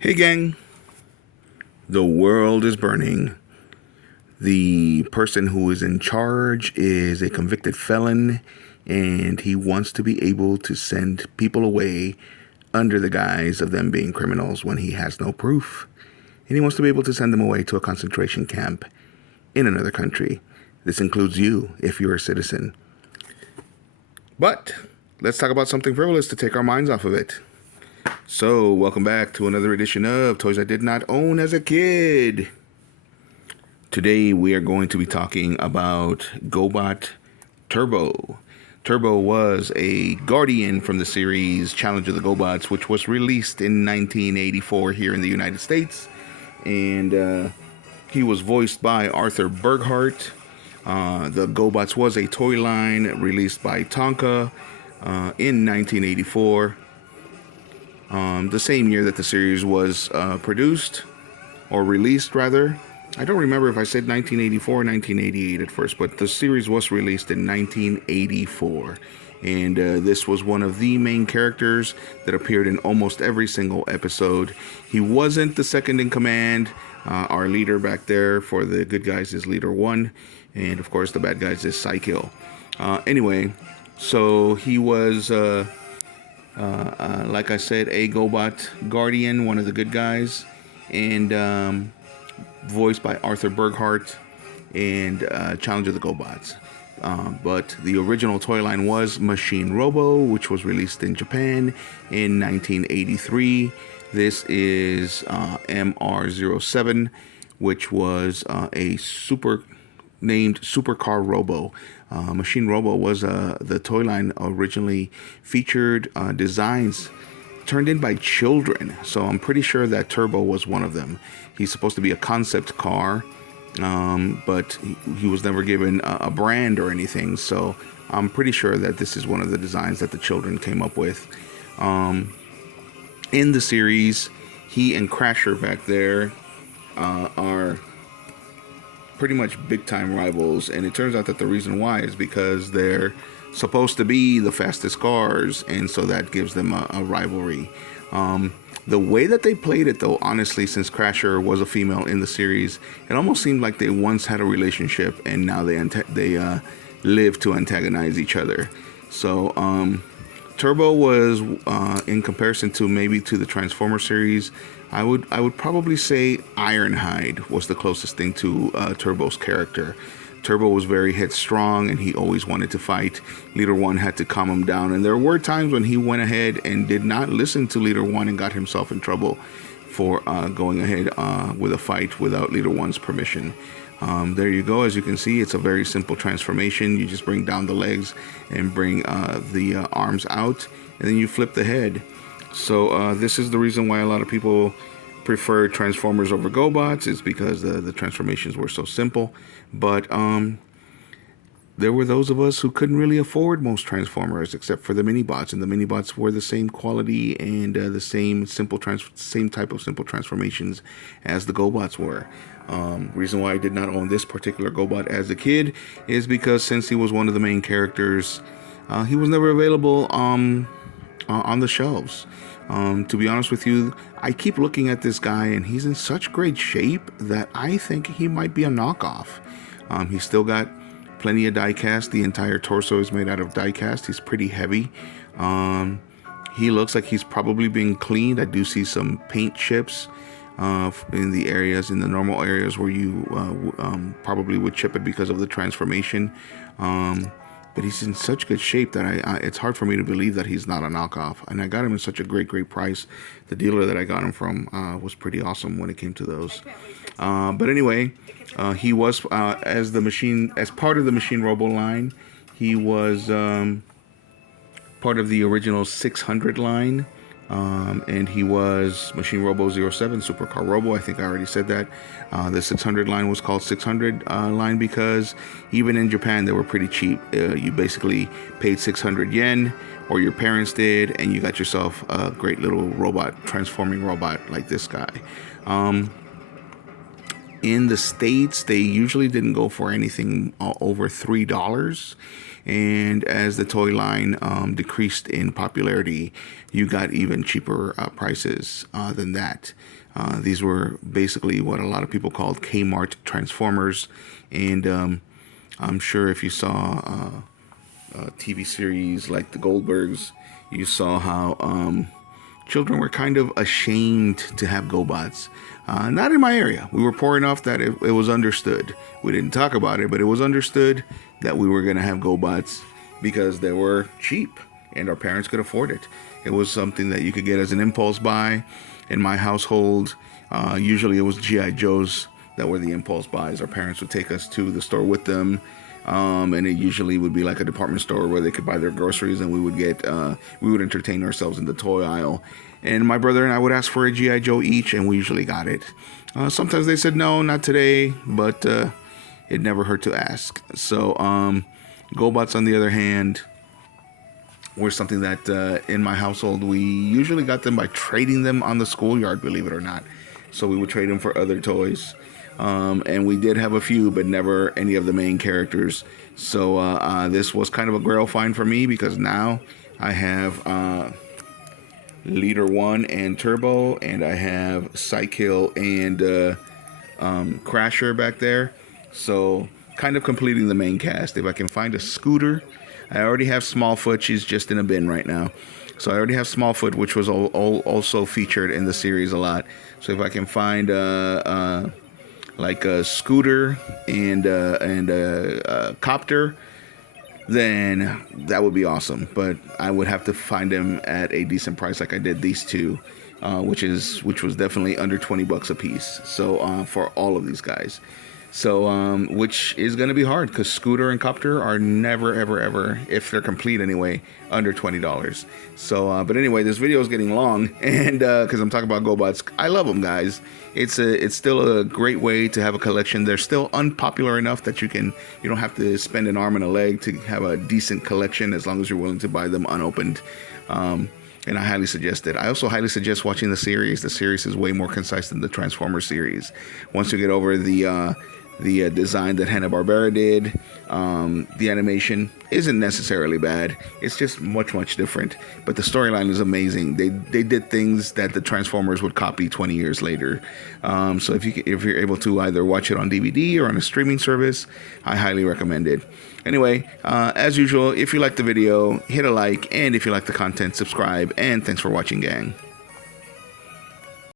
Hey gang, the world is burning. The person who is in charge is a convicted felon, and he wants to be able to send people away under the guise of them being criminals when he has no proof. And he wants to be able to send them away to a concentration camp in another country. This includes you if you're a citizen. But let's talk about something frivolous to take our minds off of it. So, welcome back to another edition of Toys I Did Not Own as a Kid. Today we are going to be talking about Gobot Turbo. Turbo was a guardian from the series Challenge of the Gobots, which was released in 1984 here in the United States. And he was voiced by Arthur Burghart. The Gobots was a toy line released by Tonka in 1984. The same year that the series was produced, or released rather. I don't remember if I said 1984 or 1988 at first, but the series was released in 1984. And this was one of the main characters that appeared in almost every single episode. He wasn't the second in command. Our leader back there for the good guys is Leader 1. And of course the bad guys is Psykill. Anyway, so he was... like I said, a Gobot Guardian, one of the good guys, and voiced by Arthur Burghart, and Challenge of the Gobots. But the original toy line was Machine Robo, which was released in Japan in 1983. This is MR07, which was a named Supercar Robo. Machine Robo was the toy line originally featured designs turned in by children, so I'm pretty sure that Turbo was one of them. He's supposed to be a concept car, but he was never given a brand or anything, so I'm pretty sure that this is one of the designs that the children came up with. In the series, he and Crasher back there are pretty much big time rivals, and it turns out that the reason why is because they're supposed to be the fastest cars, and so that gives them a rivalry. The way that they played it, though, honestly, since Crasher was a female in the series, it almost seemed like they once had a relationship and now they live to antagonize each other. So Turbo was in comparison to maybe to the Transformer series, I would probably say Ironhide was the closest thing to Turbo's character. Turbo was very headstrong and he always wanted to fight. Leader 1 had to calm him down, and there were times when he went ahead and did not listen to Leader 1 and got himself in trouble for going ahead with a fight without Leader 1's permission. There you go. As you can see, it's a very simple transformation. You just bring down the legs and bring the arms out, and then you flip the head. So this is the reason why a lot of people prefer Transformers over Gobots, is because the transformations were so simple. But there were those of us who couldn't really afford most Transformers except for the mini-bots, and the mini-bots were the same quality and the same type of simple transformations as the Gobots were. Reason why I did not own this particular Gobot as a kid is because since he was one of the main characters, he was never available on the shelves. To be honest with you, I keep looking at this guy and he's in such great shape that I think he might be a knockoff. He's still got plenty of die cast. The entire torso is made out of die cast. He's pretty heavy. He looks like he's probably being cleaned. I do see some paint chips in the normal areas where you probably would chip it because of the transformation. But he's in such good shape that it's hard for me to believe that he's not a knockoff. And I got him in such a great price. The dealer that I got him from was pretty awesome when it came to those. But anyway, he was as part of the Machine Robo line. He was part of the original 600 line. And he was Machine Robo 07, Supercar Robo. I think I already said that. The 600 line was called 600 line because even in Japan they were pretty cheap. You basically paid 600 yen, or your parents did, and you got yourself a great little robot, transforming robot like this guy. In the States, they usually didn't go for anything over $3. And as the toy line decreased in popularity, you got even cheaper prices than that. These were basically what a lot of people called Kmart Transformers. And I'm sure if you saw TV series like the Goldbergs, you saw how children were kind of ashamed to have GoBots. Not in my area. We were poor enough that it was understood. We didn't talk about it, but it was understood that we were going to have GoBots because they were cheap and our parents could afford it. It was something that you could get as an impulse buy. In my household, usually it was G.I. Joes that were the impulse buys. Our parents would take us to the store with them. And it usually would be like a department store where they could buy their groceries, and we would entertain ourselves in the toy aisle. And my brother and I would ask for a G.I. Joe each, and we usually got it. Sometimes they said no, not today, but it never hurt to ask. So GoBots, on the other hand, were something that in my household we usually got them by trading them on the schoolyard, believe it or not. So we would trade them for other toys. And we did have a few, but never any of the main characters. So this was kind of a grail find for me because now I have Leader 1 and Turbo, and I have Psykill and Crasher back there. So kind of completing the main cast. If I can find a Scooter, I already have Smallfoot. She's just in a bin right now. So I already have Smallfoot, which was also featured in the series a lot. So if I can find like a Scooter and a Copter, then that would be awesome. But I would have to find them at a decent price, like I did these two, which was definitely under $20 a piece. So for all of these guys, so which is going to be hard because Scooter and Copter are never ever, if they're complete anyway, under $20. So but anyway, this video is getting long, and because I'm talking about GoBots, I love them, guys. It's still a great way to have a collection. They're still unpopular enough that you don't have to spend an arm and a leg to have a decent collection, as long as you're willing to buy them unopened. And I highly suggest it. I also highly suggest watching the series. The series is way more concise than the Transformers series. Once you get over the design that Hanna-Barbera did, the animation isn't necessarily bad. It's just much different. But the storyline is amazing. They did things that the Transformers would copy 20 years later. So if you're able to either watch it on DVD or on a streaming service, I highly recommend it. Anyway, as usual, if you like the video, hit a like, and if you like the content, subscribe. And thanks for watching, gang.